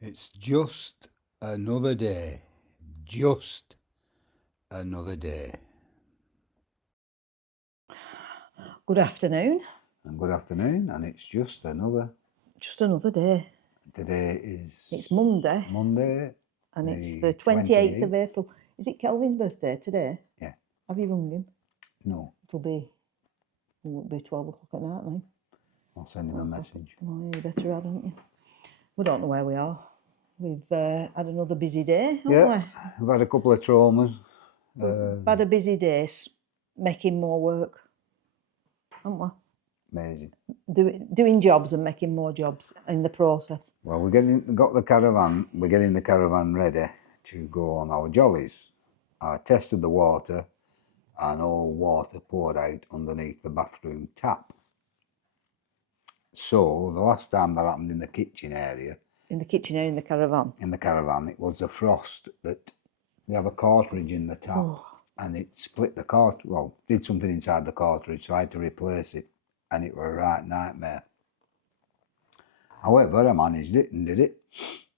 It's just another day. Just another day. Good afternoon. And good afternoon, and it's just another. Just another day. Today is. It's Monday, Monday, and it's the 28th of April. Is it Kelvin's birthday today? Yeah. Have you rung him? No, It won't be 12 o'clock at night, mate. I'll send him a message. Well, you better have, haven't you? We don't know where we are. We've had another busy day, haven't Yeah, we've had a couple of traumas. We've had a busy day making more work, haven't we? Amazing. Doing jobs and making more jobs in the process. Well, we're getting the caravan ready to go on our jollies. I tested the water, and all water poured out underneath the bathroom tap. So the last time that happened in the kitchen area. In the kitchen area in the caravan? In the caravan, it was the frost that they have a cartridge in the tap, and it split the cartridge. Well, did something inside the cartridge, so I had to replace it, and it was a right nightmare. However, I managed it and did it.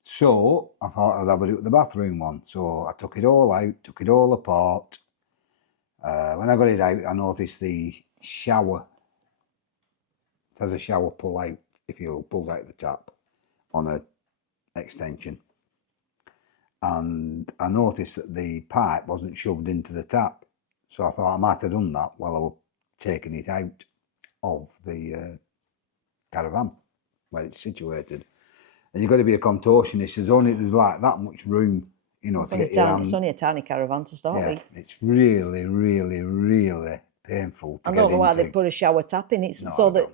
So I thought I'd have a do with the bathroom one. So I took it all out, took it all apart. When I got it out, I noticed the shower. It has a shower pull out, if you will, pulls out the tap on a extension. And I noticed that the pipe wasn't shoved into the tap. So I thought I might have done that while I was taking it out of the caravan where it's situated. And you've got to be a contortionist. There's like that much room, to get your hand. It's only a tiny caravan to start with. It's really, really, really painful to get into. I don't know why they put a shower tap in. It's so that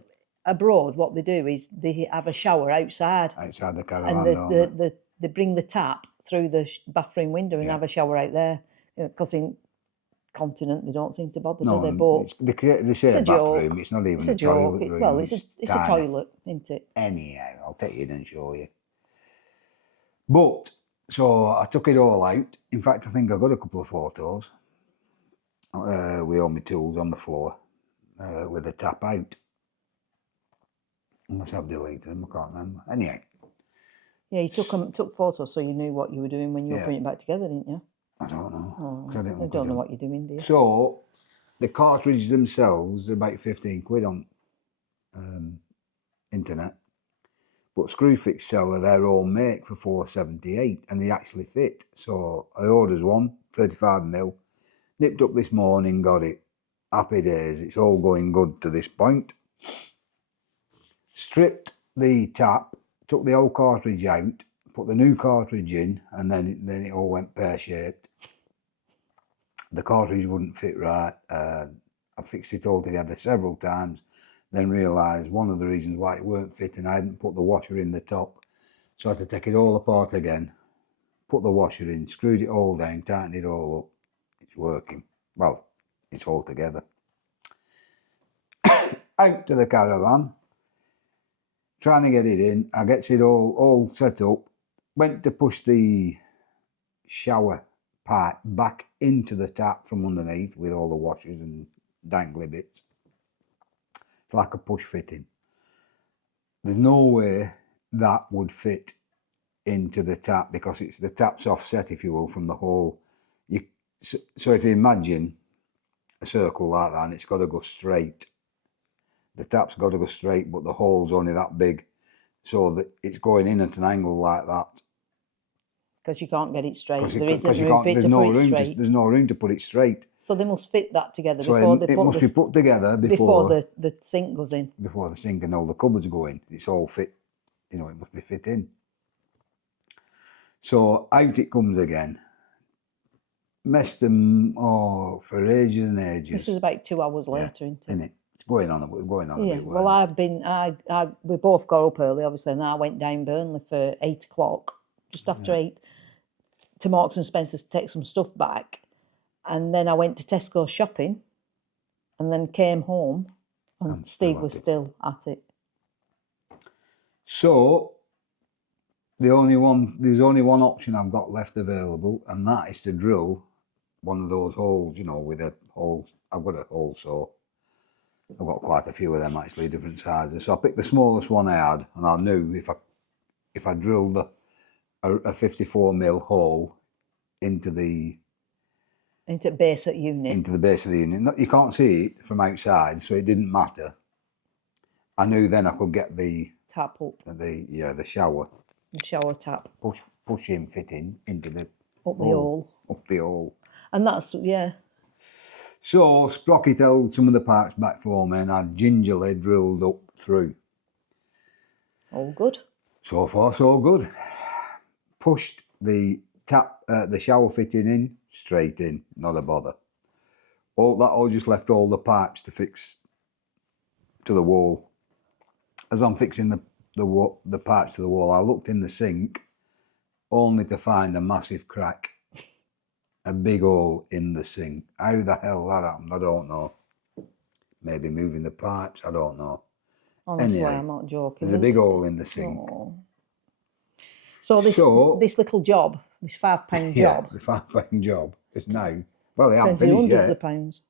abroad, what they do is they have a shower outside. Outside the caravan, and they bring the tap through the bathroom window and have a shower out there. Because in continent they don't seem to bother, do they? But they say a bathroom. It's not even a toilet room. Well, it's a toilet, isn't it? Anyhow, I'll take you and show you. But so I took it all out. In fact, I think I got a couple of photos with all my tools on the floor with the tap out. Unless I've deleted them, I can't remember. Anyhow. Yeah, you took photos so you knew what you were doing when you were putting it back together, didn't you? I don't know. I don't know what you're doing, do you? So the cartridges themselves are about 15 quid on internet. But Screwfix sell their own make for $4.78 and they actually fit. So I ordered one, 35mm, nipped up this morning, got it. Happy days, it's all going good to this point. Stripped the tap, took the old cartridge out, put the new cartridge in, and then it all went pear-shaped. The cartridge wouldn't fit right. I fixed it all together several times, then realised one of the reasons why it weren't fitting, I hadn't put the washer in the top. So I had to take it all apart again, put the washer in, screwed it all down, tightened it all up. It's working. Well, it's all together. Out to the caravan, trying to get it in. I gets it all set up. Went to push the shower pipe back into the tap from underneath with all the washers and dangly bits. It's like a push fitting. There's no way that would fit into the tap because the tap's offset, if you will, from the hole. So if you imagine a circle like that and it's got to go straight, the tap's got to go straight, but the hole's only that big, so that it's going in at an angle like that. Because you can't get it straight. There's no room to put it straight. So they must fit that together it must be put together before the sink goes in. Before the sink and all the cupboards go in. It's all fit, it must be fit in. So out it comes again. Messed them for ages and ages. This is about 2 hours later, isn't it? It's going on a bit. Well, we both got up early, obviously, and I went down Burnley for 8 o'clock, just after 8, to Marks and Spencer's to take some stuff back. And then I went to Tesco shopping and then came home and Steve was still at it. So there's only one option I've got left available, and that is to drill one of those holes, with a hole. I've got a hole saw. I've got quite a few of them actually, different sizes. So I picked the smallest one I had, and I knew if I drilled a 54 mil hole into the base at unit. into the base of the unit. You can't see it from outside, so it didn't matter. I knew then I could get the Tap up, the shower the shower tap push in fitting into the up the hole. up the hole. And that's, yeah. So Sprocket held some of the parts back for me, and I gingerly drilled up through. All good. So far, so good. Pushed the the shower fitting in, straight in, not a bother. All just left all the pipes to fix to the wall. As I'm fixing the pipes to the wall, I looked in the sink, only to find a massive crack, a big hole in the sink. How the hell that happened, I don't know. Maybe moving the pipes, I don't know. Honestly, Anyway, I'm not joking. There's a big hole in the sink. Oh. So this little job, this £5 Yeah, job, the £5 job is now. Well, they haven't turns into finished hundreds yet. of pounds.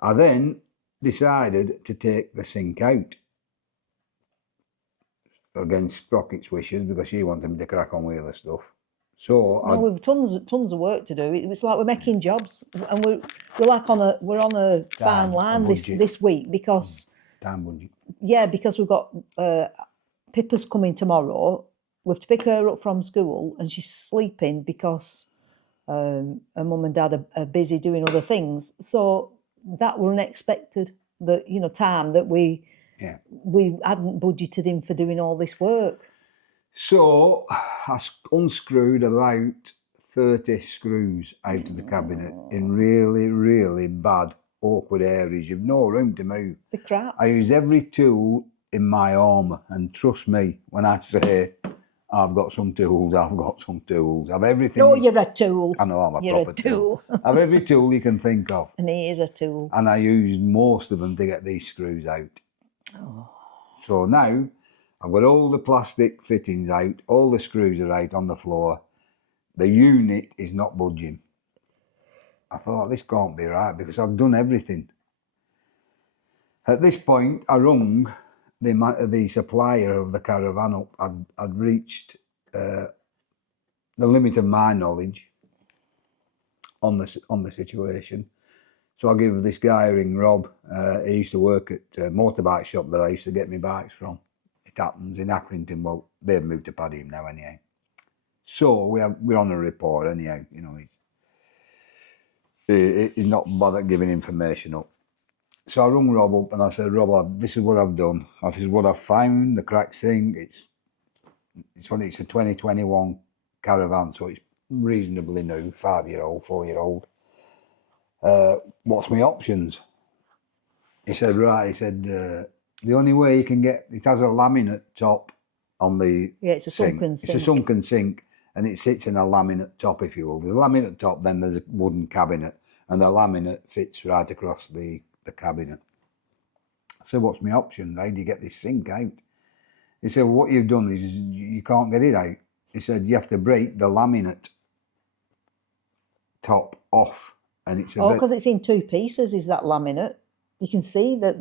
I then decided to take the sink out against Sprocket's wishes because she wanted me to crack on with other stuff. So No, we've tons of work to do. It's like we're making jobs, and we're on a fine line this week because time budget. Yeah, because we've got Pippa's coming tomorrow. We have to pick her up from school, and she's sleeping because her mum and dad are busy doing other things. So that were unexpected. Time that we hadn't budgeted in for doing all this work. So I unscrewed about 30 screws out of the cabinet in really, really bad, awkward areas. You've no room to move. The crap. I used every tool in my armour, and trust me when I say I've got some tools, I've got some tools. I've everything. No, you're a tool. I know I'm a You're proper a tool. I've every tool you can think of. And he is a tool. And I used most of them to get these screws out. Oh. So now I've got all the plastic fittings out, all the screws are out on the floor. The unit is not budging. I thought, this can't be right because I've done everything. At this point, I rung the supplier of the caravan up. I'd reached the limit of my knowledge on the situation. So I give this guy a ring, Rob. He used to work at a motorbike shop that I used to get my bikes from. It happens in Accrington. Well, they've moved to Padiham now anyhow. So we're on a report anyhow. He's not bothered giving information up. So I rung Rob up and I said, Rob, this is what I've done. This is what I've found, the cracked sink. It's a 2021 caravan, so it's reasonably new, 5-year-old, 4-year-old. What's my options? He said, right, the only way you can get, it has a laminate top on the it's a sink. sunken sink. It's a sunken sink and it sits in a laminate top, if you will. There's a laminate top, then there's a wooden cabinet, and the laminate fits right across the cabinet. I said, what's my option? How do you get this sink out? He said, well, what you've done is you can't get it out. He said, you have to break the laminate top off. And it's because it's in two pieces, is that laminate. You can see that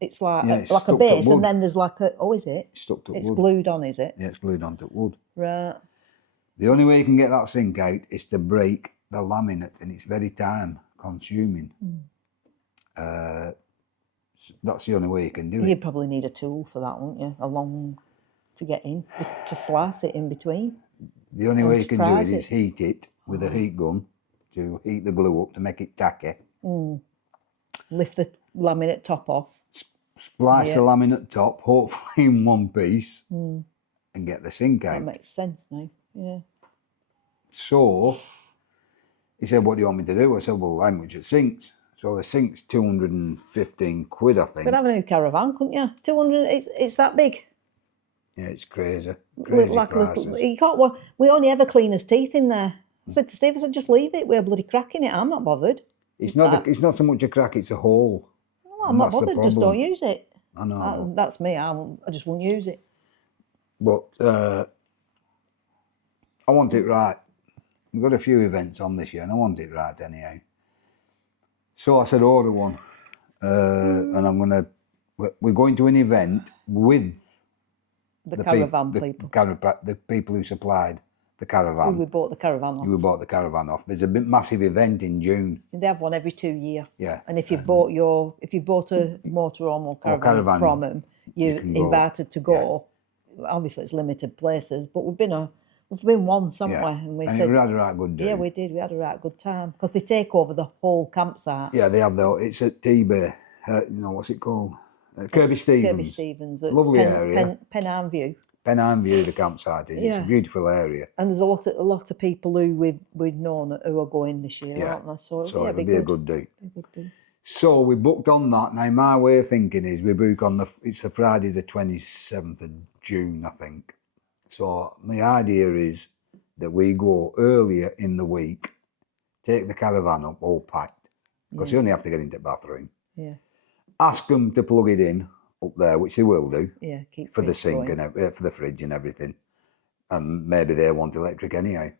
it's like a base, and then there's like is it? It's stuck to It's wood. Glued on, is it? Yeah, it's glued onto wood. Right. The only way you can get that sink out is to break the laminate, and it's very time consuming. That's the only way you can do it. You'd probably need a tool for that, wouldn't you? A long to get in, to slice it in between. The only way you can do it is heat it with a heat gun to heat the glue up to make it tacky. Lift the laminate top off. Splice the laminate top, hopefully in one piece, and get the sink out. That makes sense now, yeah. So he said, what do you want me to do? I said, well, how much it sinks? So the sink's 215 quid, I think. Could have a new caravan, couldn't you? 200, it's that big. Yeah, it's crazy. Crazy prices. You can't, we only ever clean his teeth in there. I said to Steve, just leave it. We're bloody cracking it. I'm not bothered. It's not so much a crack, it's a hole. No, I'm not bothered, just don't use it. I know. That's me, I just won't use it. But I want it right. We've got a few events on this year and I want it right anyhow. So I said, order one. And we're going to an event with The peop- caravan the people. the people who supplied the Who caravan. we bought the caravan off. Who we bought the caravan off. There's a massive event in June. They have one every 2 years. Yeah. And if you bought a motorhome or caravan, from them, you're can go. invited to go. Obviously, it's limited places, but we've been once, haven't we? And we And said, we had a right good day. yeah, we did. We had a right good time because they take over the whole campsite. Yeah, they have it's at T-Bay. What's it called? Kirby Stevens. Kirby Stevens. At Lovely area. Penarm View. Penarm View, the campsite is. It's a beautiful area. And there's a lot of people who we've known who are going this year, aren't there? So it'll be a good day. Be. So we booked on that. Now my way of thinking is we book on it's the Friday the 27th of June, I think. So my idea is that we go earlier in the week, take the caravan up all packed, because you only have to get into the bathroom. Yeah. Ask them to plug it in up there, which they will do. Yeah, keep for the things sink going. and for the fridge and everything. And maybe they want electric anyhow.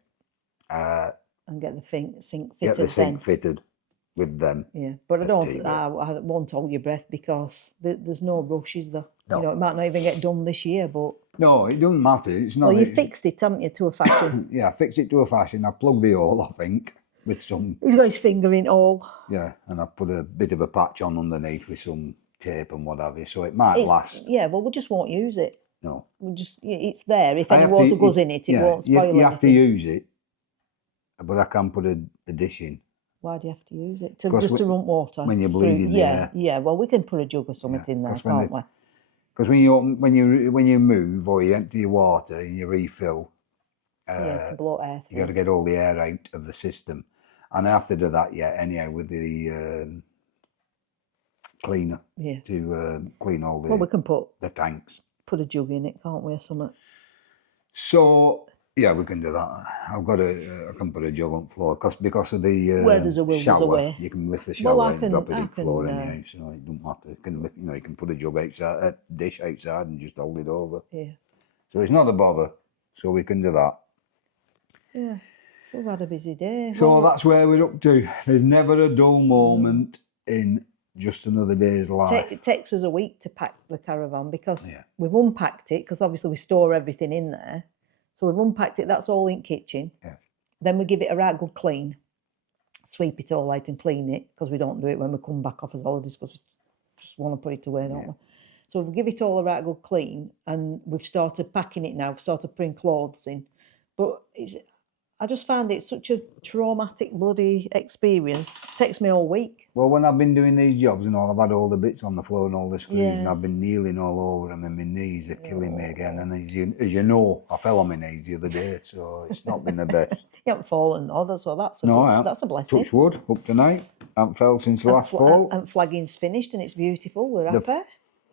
And get the sink fitted. Get the sink fitted with them. Yeah, but I T-Bay. won't hold your breath because there's no rush, is there? No. You know, it might not even get done this year, but No, it doesn't matter. It's not. well, you fixed it, haven't you, to a fashion? Yeah, fix it to a fashion. I plug the hole, I think, with some. He's got his finger in all. Yeah, and I put a bit of a patch on underneath with some tape and what have you, so it might last. Yeah, well, we just won't use it. No. It's there. If I any have water to- goes in it, it Yeah, won't spoil you have to anything. use it, but I can put a dish in. Why do you have to use it? Because To run water? when you're through- bleeding Yeah, there. yeah. Well, we can put a jug or something in there, 'cause when can't we? Because when you move or you empty your water and you refill, Yeah, to blow air you got to through. get all the air out of the system, and I have to do that anyhow with the cleaner Yeah. to clean all Well, we can put the tanks. a jug in it, can't we, or something? So yeah, we can do that. I can put a jug on the floor because of the Where there's a will, there's a shower. way. You can lift the Well, shower I and can- drop it I in the floor can, anyhow, so it don't matter. You can lift, you can put a jug outside, a dish outside, and just hold it over. Yeah. So it's not a bother. So we can do that. Yeah. So we've had a busy day. So Well, that's where we're up to. There's never a dull moment in just another day's life. it takes us a week to pack the caravan because Yeah. we've unpacked it because obviously we store everything in there. So we've unpacked it. That's all in kitchen. Yeah. Then we give it a right good clean, sweep it all out and clean it because we don't do it when we come back off as holidays because we just want to put it away, don't Yeah. we? So we give it all a right good clean and we've started packing it now. We've started putting clothes in, but I just find it such a traumatic bloody experience. It takes me all week. Well, when I've been doing these jobs and all, I've had all the bits on the floor and all the screws, and Yeah. I've been kneeling all over them, and my knees are killing me again. And as you know, I fell on my knees the other day, so it's not been the best. You haven't fallen, though. That's a No, I haven't. that's a blessing. Touch wood, up tonight. I haven't fell since the And last fall. And flagging's finished and it's beautiful. We're happy.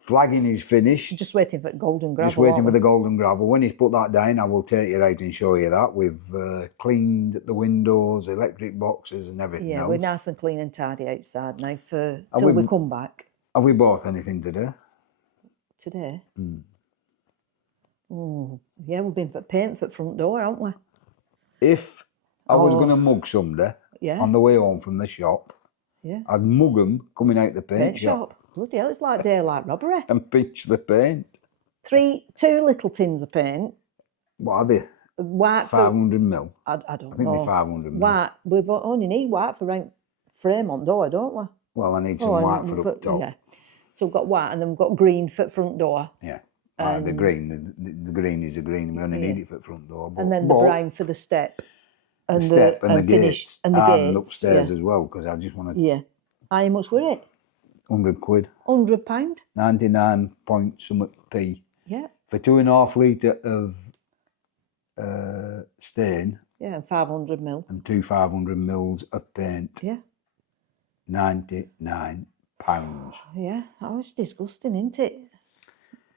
Flagging is finished. Just waiting for golden gravel. Just waiting aren't for we? the golden gravel. When he's put that down, I will take you out and show you that. We've cleaned the windows, electric boxes, and everything Yeah, else. we're nice and clean and tidy outside now Are till we- we come back Have we bought anything today? today. Hmm. Oh, yeah, we've been for paint for the front door, haven't we? If I was Oh. going to mug somebody Yeah, on the way home from the shop, yeah. I'd mug them coming out the paint Paint shop shop. Bloody hell, it's like daylight robbery. and pinch the paint. 2 little tins of paint. What are they? White for 500 mil. I I don't think know. they're 500 mil. White. We've only need white for round frame on door, don't we? Well, I need some and white for up top. Yeah. So we've got white and then we've got green for the front door. The Um, green, the green is a green. We only yeah. need it for the front door. And then the brown for the step. the And step and the finish. gates, And the gates. upstairs yeah. as well, because I just want to Yeah. How much were it? £100, £100? 99 point something p Yeah. for 2.5 litre of stain Yeah, and 500 mil. and 500 mils of paint. Yeah. £99. Yeah. Oh, it's disgusting, isn't it?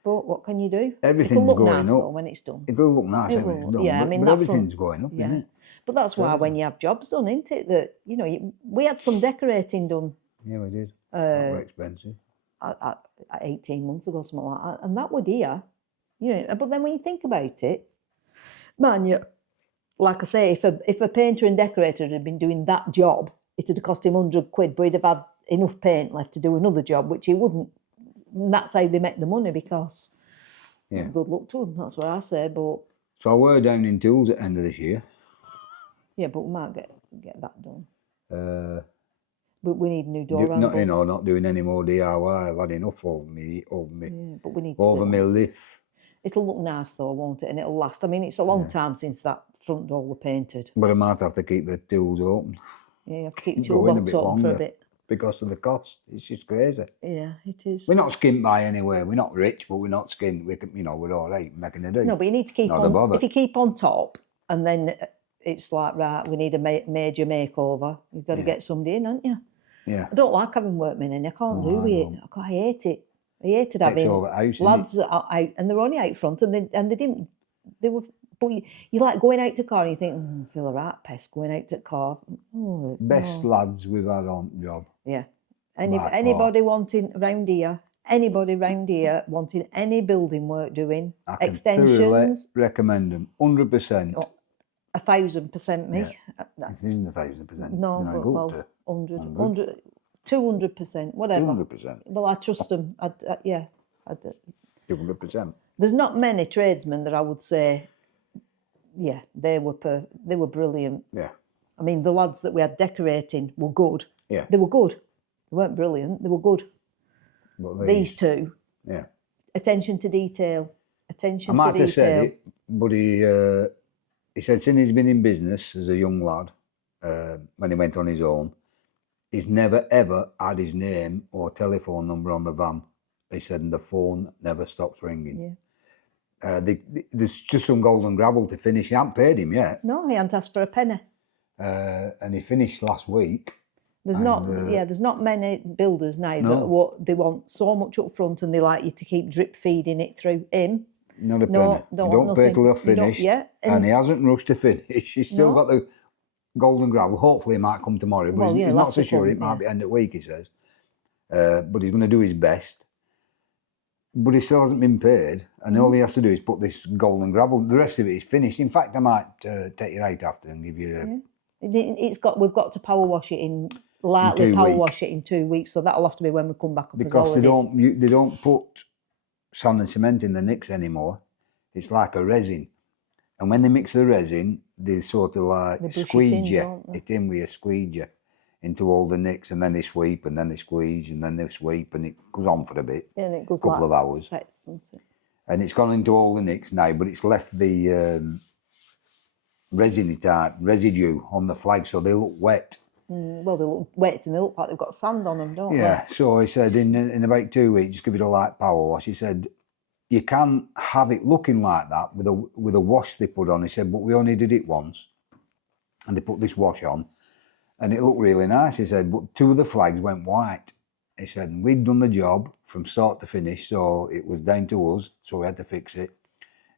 But what can you do? Everything's It'll look going nice, up. though, when it's done. It'll look nice It when it's will, done, yeah, I but, mean, but that everything's going up, Yeah. isn't it? But that's why when you have jobs done, isn't it? That, you know, we had some decorating done Yeah, we did. That were uh, expensive. at 18 months ago, something like that. And that would here, you know. But then when you think about it, man, like I say, if a painter and decorator had been doing that job, it'd have cost him £100, but he'd have had enough paint left to do another job, which he wouldn't. And that's how they make the money because Yeah. Good luck to them. That's what I say. But So we're down in tools at the end of this year. yeah, but we might get that done. Uh, But we need a new door handle. not doing any more DIY. I've had enough over me, Yeah, but we need to over do my that. lift. It'll look nice though, won't it? And it'll last. I mean, it's a long time since that front door was painted. But I might have to keep the tools open. Yeah, you have to keep Go in a toolbox bit open for a longer. bit. Because of the cost. It's just crazy. Yeah, it is. We're not skint by anywhere. We're not rich, but we're not skint. We can, we're all right making a do. No, but you need to keep Not a on. bother. If you keep on top, and then it's like, right, we need a major makeover. You've got to get somebody in, haven't you? Yeah. I don't like having workmen in. I can't No, do I it. don't. I hate it. I hated Takes having over the house, innit? lads that are out, and they're only out front, and they didn't. They were. But you like going out to car, and you think, I feel a right pest going out to car. Oh, Best no. lads we've had on job. Yeah. By far. Anybody wanting round here, wanting any building work doing, I can thoroughly extensions, recommend them. 100%. 1,000% me. It isn't 1,000%. No, You know, but, go well, to 100, 200%, whatever. 200%. Well, I trust them. Yeah. 200%. There's not many tradesmen that I would say, yeah, they were brilliant. Yeah. I mean, the lads that we had decorating were good. Yeah. They were good. They weren't brilliant. They were good. But These two. Yeah. Attention to detail. Attention I to might detail. have said it, but he said since he's been in business as a young lad, when he went on his own, he's never ever had his name or telephone number on the van. He said, and the phone never stops ringing. Yeah. There's just some golden gravel to finish. He hasn't paid him yet, No, he hadn't asked for a penny. and he finished last week. There's there's not many builders now No. that they want so much up front, and they like you to keep drip feeding it through him. Not a penny. No, You don't don't want pay nothing. till they're You don't- finished, yeah, and and- he hasn't rushed to finish. He's still No. got the golden gravel. Hopefully, he might come tomorrow, but Well, he's yeah, not he'll have so to sure. come, It might yeah. be end of week, he says. But he's going to do his best. But he still hasn't been paid, and all he has to do is put this golden gravel. The rest of it is finished. In fact, I might take you out after and give you. We've got to power wash it in lightly. 2 Power weeks. wash it in 2 weeks, so that'll have to be when we come back up. Because as they holidays. they don't put sand and cement in the nicks anymore. It's like a resin, and when they mix the resin, they sort of like They brush it squeeze in, you don't they? it in with a squeegee into all the nicks, and then they sweep, and then they squeeze, and then they sweep, and it goes on for a bit, Yeah, and it goes couple like of hours. pets, doesn't it? And it's gone into all the nicks now, but it's left the resiny type residue on the flag, so they look wet. Well, they look wet and they look like they've got sand on them, don't Yeah, so he said in about 2 weeks, just give it a light power wash. He said you can have it looking like that with a wash they put on. He said, but we only did it once, and they put this wash on, and it looked really nice. He said, but 2 of the flags went white. He said, and we'd done the job from start to finish, so it was down to us, so we had to fix it.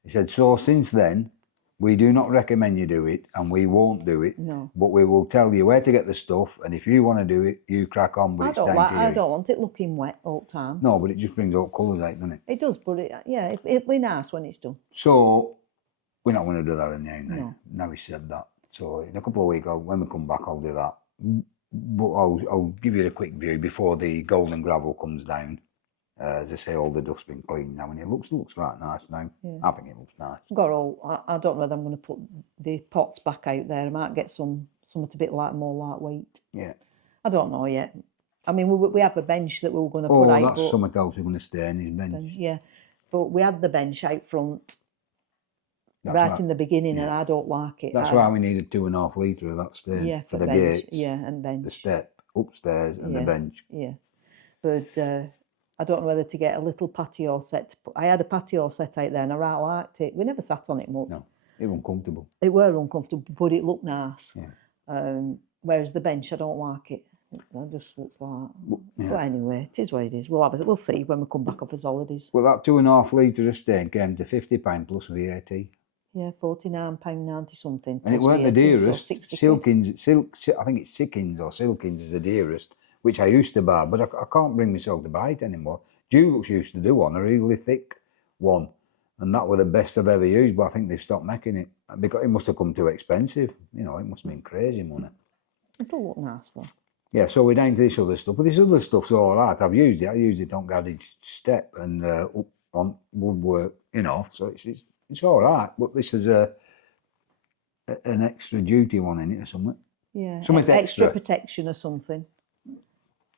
He said, so since then, we do not recommend you do it, and we won't do it. No. But we will tell you where to get the stuff, and if you want to do it, you crack on. But I it's don't down like. to you. I don't want it looking wet all the time. No, but it just brings up colours out, doesn't it? It does, but it'll be nice when it's done. So we're not going to do that now. No. Now he said that. So in a couple of weeks, when we come back, I'll do that. But I'll give you a quick view before the golden gravel comes down. As I say, all the dust's been cleaned now, and it looks right nice now. Yeah. I think it looks nice. I don't know whether I'm going to put the pots back out there. I might get something a bit more lightweight. Yeah. I don't know yet. I mean, we have a bench that we were going to Oh, put out. that's but, something else we're going to stay in his bench. yeah, but we had the bench out front That's right in the beginning, and I don't like it. That's why we needed 2.5 litre of that staying. Yeah, for the bench. gates. Yeah, and bench. The step upstairs and the bench. Yeah, but I don't know whether to get a little patio set. I had a patio set out there, and I right liked it. We never sat on it much. No, it was uncomfortable. It were uncomfortable, but it looked nice. Yeah. Whereas the bench, I don't like it. It just looks like. Yeah. But anyway, it is what it is. We'll see when we come back off his holidays. Well, that 2.5 litre of stain came to £50 plus VAT. Yeah, £49.90 something. And it plus weren't the VAT, so dearest. 60 quid. I think it's Sickins or Silkins is the dearest, which I used to buy, but I can't bring myself to buy it anymore. Dulux used to do one, a really thick one, and that were the best I've ever used, but I think they've stopped making it because it must have come too expensive. You know, it must have been crazy money. It'll look nice though. Yeah, so we're down to this other stuff, but this other stuff's all right. I've used it. I used it on garage step and on woodwork, you know. So it's all right. But this is an extra duty one in it or something. Yeah, Something extra extra. protection or something.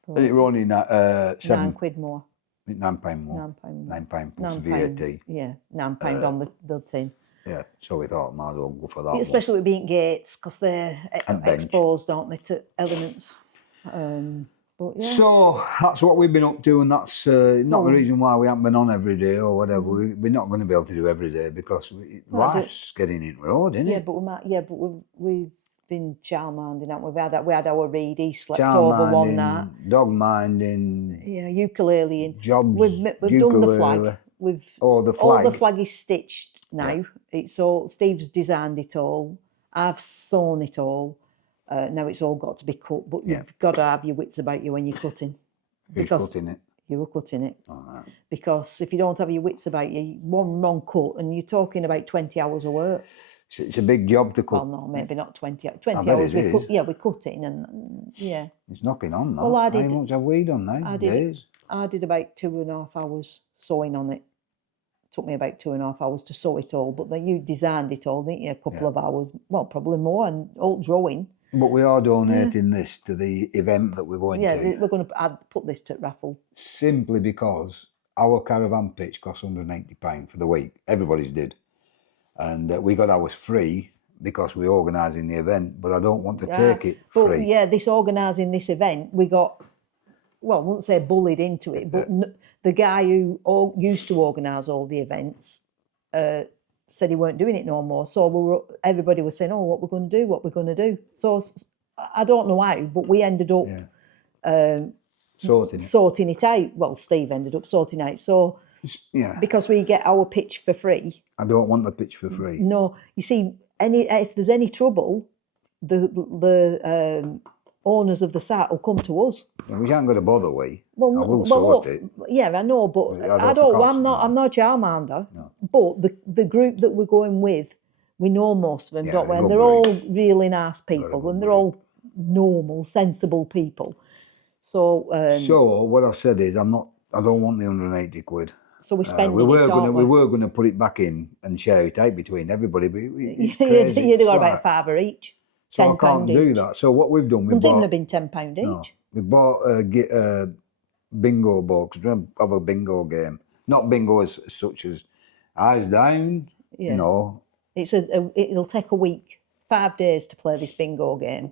And it were only £9 more. £9 more. £9 more. £9 plus £9, VAT. yeah, £9 on the tin. Yeah, so we thought might as well go for that Yeah, one. especially with being gates, because they're And bench. exposed, aren't they, to elements. But yeah. So that's what we've been up to, and that's not Well, the reason why we haven't been on every day or whatever. Mm. We're not going to be able to do every day because Well, life's getting in road, isn't yeah, it? but we've been childminding, haven't we? We had our Reed. He slept Child over one minding, night. dog minding, Yeah, ukulele. jobs, We've done the ukulele. flag. We've Oh, the all flag. the flag is stitched now. Yeah. It's all Steve's designed it all. I've sewn it all. Now it's all got to be cut, but Yeah. you've got to have your wits about you when you're cutting. Who's Because cutting it? you were cutting it. All right. Because if you don't have your wits about you, one wrong cut and you're talking about 20 hours of work. It's a big job to cut. Well, no, maybe not 20 hours. 20 I bet hours it is. we're cutting and yeah. It's knocking on that. Well, I How did- much have we done now? I did- Days? I did about 2.5 hours sewing on it. Took me about 2.5 hours to sew it all, but then you designed it all, didn't you? A couple of hours, well, probably more, and all drawing. But we are donating this to the event that we're going Yeah, to. we're going to put this to raffle. Simply because our caravan pitch costs £180 for the week. Everybody's did. And we got ours free because we're organising the event, but I don't want to take it But free. yeah, this organising this event, we got, well, I wouldn't say bullied into it, but the guy who used to organise all the events said he weren't doing it no more. So everybody was saying, oh, what we're going to do. So I don't know how, but we ended up sorting it out. Well, Steve ended up sorting out. So yeah, because we get our pitch for free. I don't want the pitch for free. No, you see, if there's any trouble, the owners of the site will come to us. Well, we ain't got to bother we. Well, I will sort it. Yeah, I know, but I'm not a childminder. No. But the group that we're going with, we know most of them, Yeah, don't we? they're And good they're all breed. really nice people, good and they're breed. all normal, sensible people. So So what I've said is I don't want the 180 quid. So we're spending we were it, gonna aren't we were gonna put it back in and share it out between everybody, but it's crazy. You'd have got It's about £5 each. so I £10 can't do each. that. So what we've done, we Wouldn't even bought have been £10 each. no, we bought a bingo board because we have a bingo game. Not bingo as such as eyes down. Yeah. You know. It'll take a week, 5 days to play this bingo game.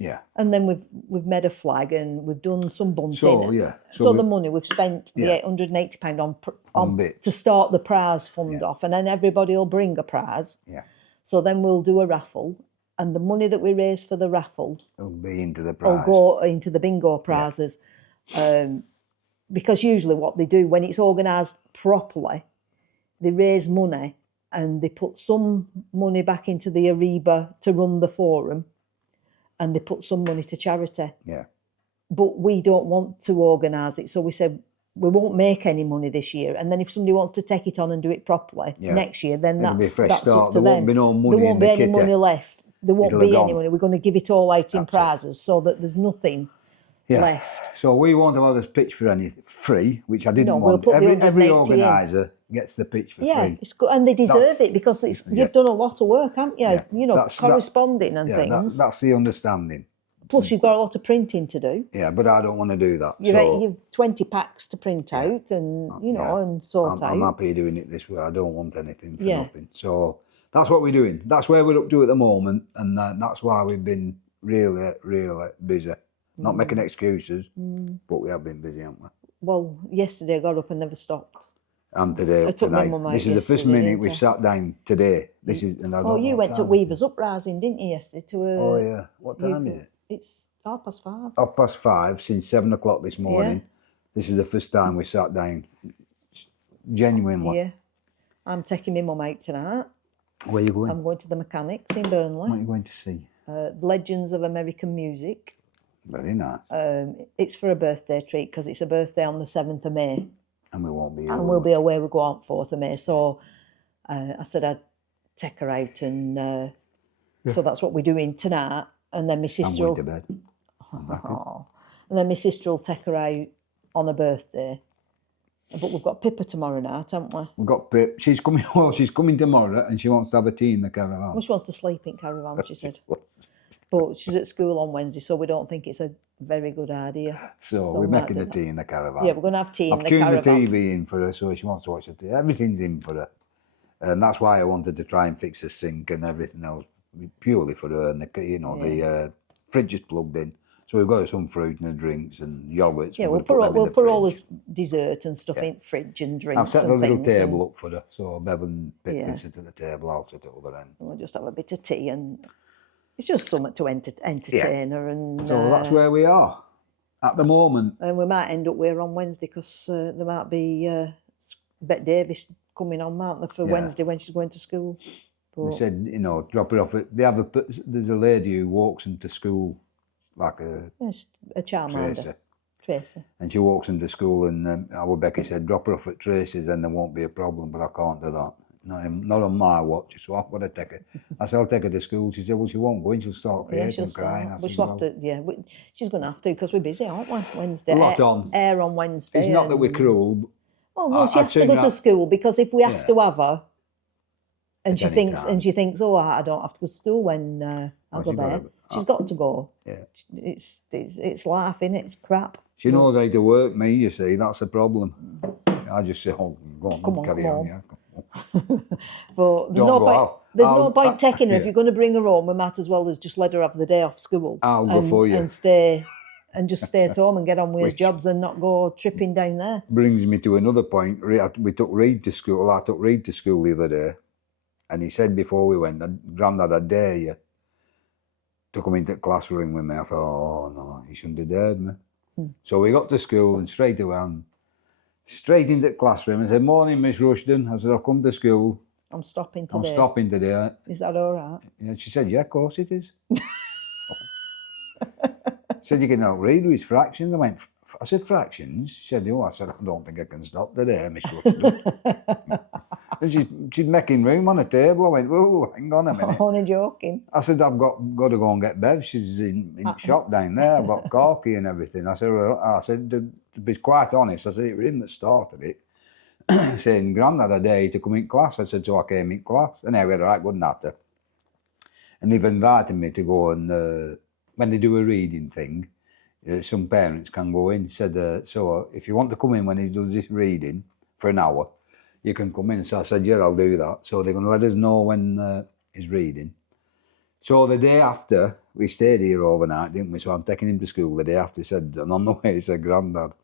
Yeah. And then we've made a flag and we've done some bunting. So yeah. So the money we've spent, the Yeah. £880 On bits. to start the prize fund Yeah. off, and then everybody will bring a prize. Yeah. So then we'll do a raffle, and the money that we raise for the raffle It'll be into the will prize. go into the bingo prizes. Because usually what they do when it's organised properly, they raise money and they put some money back into the Ariba to run the forum, and they put some money to charity. Yeah. But we don't want to organise it, so we said we won't make any money this year. And then if somebody wants to take it on and do it properly next year, then It'll be a fresh that's start. up to There won't them. be no money There won't in be the any kitty. money left. There won't It'll be have any gone. money. We're going to give it all out in That's it. prizes so that there's nothing left. So we won't have this pitch for any free, which I didn't No, we'll want. put the Every 180 in. organiser gets the pitch for Yeah, free. it's good, and they deserve That's- it because you've done a lot of work, haven't you? Yeah, You know, corresponding and things. That's the understanding. Plus, you've got a lot of printing to do. Yeah, but I don't want to do that. You've 20 packs to print out, and and sort I'm out. happy doing it this way. I don't want anything for Yeah. nothing. So that's what we're doing. That's where we're up to at the moment, and that's why we've been really, really busy. Not making excuses, but we have been busy, haven't we? Well, yesterday I got up and never stopped. And today, I took my tonight. mum out This is the first yesterday, minute didn't we I? sat down today. This is, and I don't Oh, know you what went to time it Weavers is. Uprising, didn't you, yesterday? Oh yeah. What time is it? It's 5:30. 5:30 since 7 o'clock this morning. This is the first time we sat down. Genuinely. Yeah. I'm taking my mum out tonight. Where are you going? I'm going to the Mechanics in What are Burnley. you going to see? Legends of American Music. Very nice. It's for a birthday treat because it's a birthday on the 7th of May. And we won't be here. And we'll be away, we go on 4th of May. So I said I'd take her out, and so that's what we're doing tonight. And then my I'm sister going will, to bed. and then my sister will take her out on her birthday. But we've got Pippa tomorrow night, haven't we? We've got Pip. She's coming. Well, she's coming tomorrow, and she wants to have a tea in the caravan. Well, she wants to sleep in caravan, she said. But she's at school on Wednesday, so we don't think it's a very good idea. So we we're might making do the that. tea in the caravan. Yeah, we're going to have tea in I've the tuned caravan. the TV in for her, so she wants to watch the TV. Everything's in for her, and that's why I wanted to try and fix the sink and everything else purely for her. And the fridge is plugged in, so we've got some fruit and the drinks and yogurts. Yeah, we'll we'll put all this dessert and stuff in fridge and drinks. I've set and the little things table up for her, so Bev and Pip Yeah. can sit at the table. I'll sit at the other end. We'll just have a bit of tea, and it's just something to entertain her. And So that's where we are at the moment. and we might end up here on Wednesday because there might be Bet Davis coming on, mightn't there, for Wednesday when she's going to school. They But said, drop it off. There's a lady who walks into school like it's a childminder, Tracy. and she walks into school, and our Becky said, drop her off at Tracy's and there won't be a problem, but I can't do that. Not on my watch, so I've got to take her. I said, I'll take her to school. She said, well, she won't go in, she'll start Yeah, creating she'll and crying. start. I But said, she'll have to. Yeah, she's going to have to because we're busy, aren't we? Wednesday. A lot on. Air on Wednesday. It's not that we're cruel. But Oh no, she I'd has to go sooner to have- school because if we have to have her, and At she any thinks, time. oh, I don't have to go to school when I'll go she's gotta- there. She's got to go. Yeah. It's life, innit? It's crap. She knows how to work me, you see, that's the problem. I just say, oh, go on, Come on, carry come on. on. Yeah. But there's Don't no go point. out. There's no point taking her if yeah. you're going to bring her home. We might as well as just let her have the day off school. I'll go for you. And stay, and just stay at home and get on with his Which- jobs and not go tripping down there. Brings me to another point. We took Reed to school. I took Reed to school the other day, and he said before we went, Grandad, I dare you to come into the classroom with me. I thought, oh no, he shouldn't have dared me. So we got to school and straight into the classroom and said, morning, Miss Rushton. I said, I've come to school. I'm stopping today. I'm stopping today. Is that all right? And she said, yeah, of course it is. Said, you can help Reed with his fractions. I said, fractions? She said, oh, I said, I don't think I can stop today, Miss Rushton. And she's making room on the table. I went, whoa, hang on a minute. Only joking. I said, I've got to go and get Bev. She's in shop down there. I've got Corky and everything. I said, to be quite honest, I said, it was him that started it. Saying, Grandad, I dare you to come in class. I said, so I came in class. And anyway, right, good natter. And they've invited me to go and, when they do a reading thing, some parents can go in. Said, so if you want to come in when he does this reading for an hour, you can come in. So I said, yeah, I'll do that. So they're going to let us know when he's reading. So the day after, we stayed here overnight, didn't we? So I'm taking him to school the day after. He said, and on the way, he said, Grandad,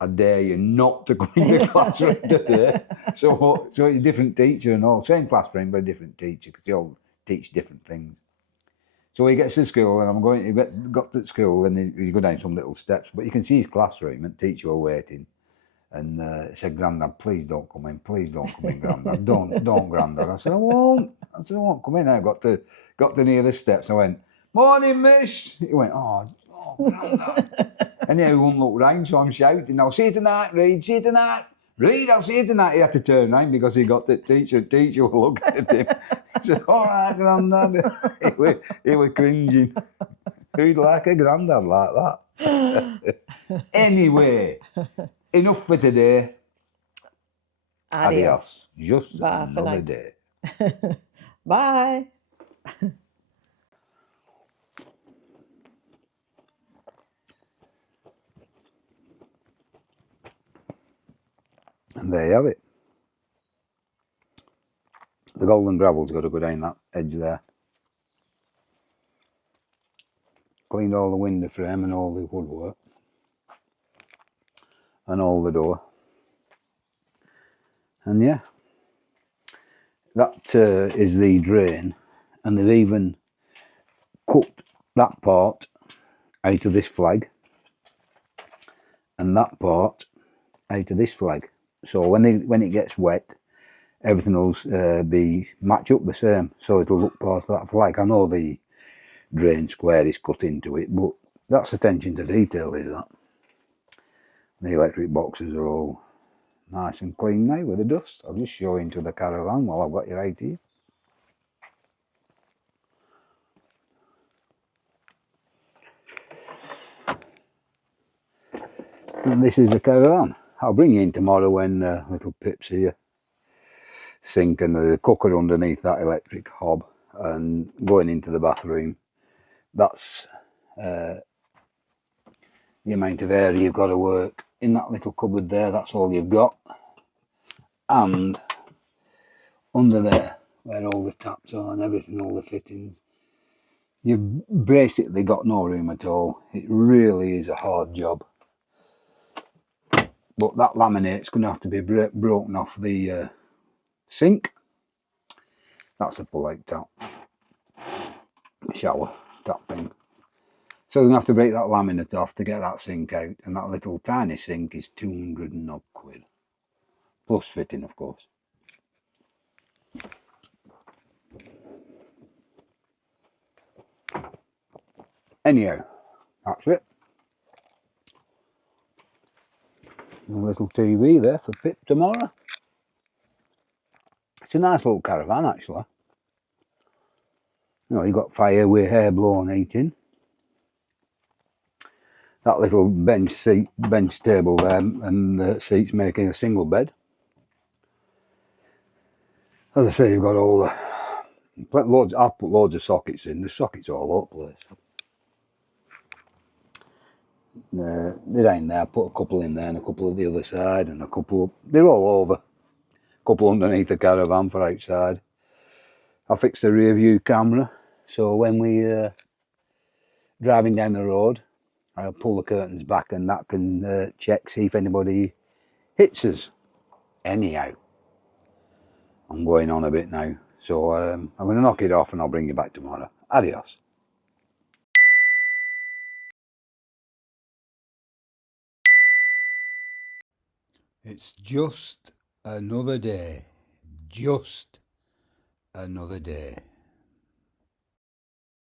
I dare you not to come into the classroom today. So a different teacher and all. Same classroom, but a different teacher, because they all teach different things. So he gets to school, and he got to school, and he's going down some little steps, but you can see his classroom, and the teacher were waiting. And he said, Grandad, please don't come in. Please don't come in, Grandad. Don't, Grandad. I said, I won't. I said, I won't come in. I got to near the steps. I went, morning, miss. He went, oh, Grandad. And he wouldn't look round, so I'm shouting, I'll see you tonight, Reed. See you tonight. Reed, I'll see you tonight. He had to turn round because he got the teacher. The teacher was looking at him. He said, all right, Grandad. He was cringing. Who'd like a Grandad like that? Anyway. Enough for today. Adios. Just Bye for another now. day. Bye. And there you have it. The golden gravel's got to go down that edge there. Cleaned all the window frame and all the woodwork. And all the door. And yeah, that is the drain, and they've even cut that part out of this flag and that part out of this flag. So when it gets wet, everything will be match up the same. So it'll look part of that flag. I know the drain square is cut into it, but that's attention to detail, is that? The electric boxes are all nice and clean now with the dust. I'll just show into the caravan while I've got you right here. And this is the caravan. I'll bring you in tomorrow when little Pip's here. Sink and the cooker underneath that electric hob, and going into the bathroom. That's the amount of area you've got to work in that little cupboard there. That's all you've got. And under there, where all the taps are and everything, all the fittings, you've basically got no room at all. It really is a hard job. But that laminate's going to have to be broken off the sink. That's a pull-out tap, shower tap thing. So they're going to have to break that laminate off to get that sink out. And that little tiny sink is 200 and odd quid. Plus fitting, of course. Anyhow, that's it. A little TV there for Pip tomorrow. It's a nice little caravan, actually. You know, you've got fire with air blown heating. That little bench table there, and the seats making a single bed. As I say, you've got all the loads. I've put loads of sockets in. There's sockets all over the place. They're in there. I put a couple in there and a couple at the other side, and a couple. They're all over. A couple underneath the caravan for outside. I fixed the rear view camera, so when we driving down the road, I'll pull the curtains back, and that can check, see if anybody hits us. Anyhow, I'm going on a bit now, so I'm going to knock it off, and I'll bring you back tomorrow. Adios. It's just another day. Just another day.